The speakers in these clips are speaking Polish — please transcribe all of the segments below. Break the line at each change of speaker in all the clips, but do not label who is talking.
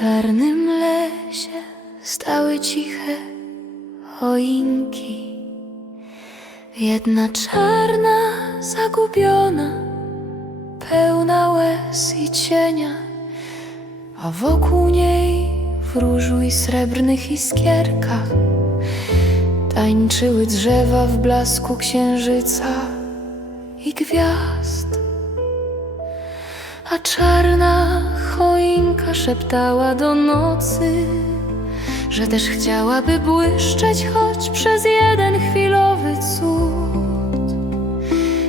czarnym lesie stały ciche choinki. Jedna czarna, zagubiona, pełna łez i cienia, a wokół niej w różu i srebrnych iskierkach tańczyły drzewa w blasku księżyca i gwiazd. A czarna choinka szeptała do nocy, że też chciałaby błyszczeć choć przez jeden chwilowy cud.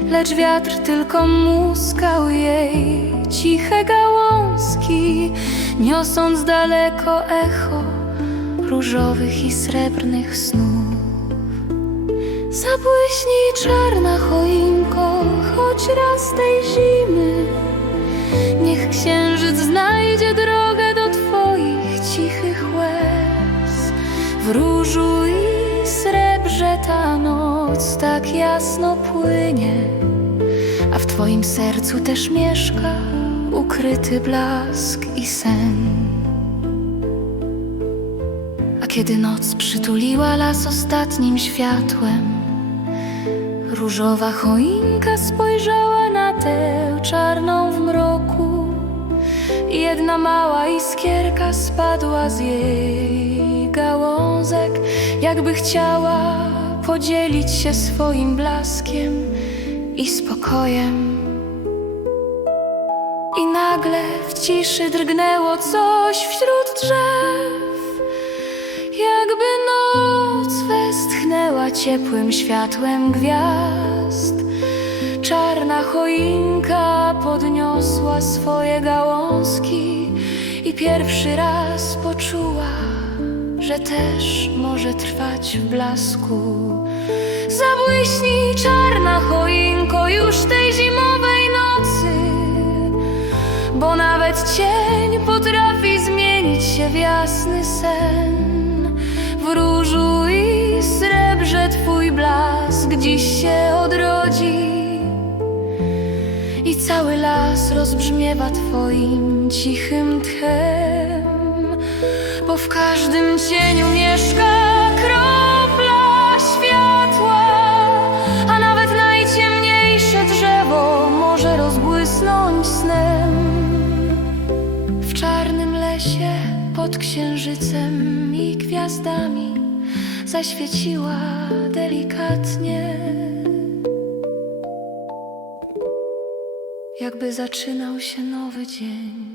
Lecz wiatr tylko muskał jej ciche gałązki, niosąc daleko echo różowych i srebrnych snów. Zabłyśnij czarna choinko, choć raz tej zimy. Niech księżyc znajdzie drogę do Twoich cichych łez. W różu i srebrze ta noc tak jasno płynie, a w Twoim sercu też mieszka ukryty blask i sen. A kiedy noc przytuliła las ostatnim światłem, różowa choinka spojrzała na tę czarną w mroku. Jedna mała iskierka spadła z jej gałązek, jakby chciała podzielić się swoim blaskiem i spokojem. I nagle w ciszy drgnęło coś wśród drzew. Ciepłym światłem gwiazd, czarna choinka podniosła swoje gałązki i pierwszy raz poczuła, że też może trwać w blasku. Zabłyśnij czarna choinko już tej zimowej nocy, bo nawet cień potrafi zmienić się w jasny sen. dziś się odrodzi i cały las rozbrzmiewa twoim cichym tchem, bo w każdym cieniu mieszka kropla światła, a nawet najciemniejsze drzewo może rozbłysnąć snem. W czarnym lesie pod księżycem i gwiazdami zaświeciła delikatnie. Jakby zaczynał się nowy dzień.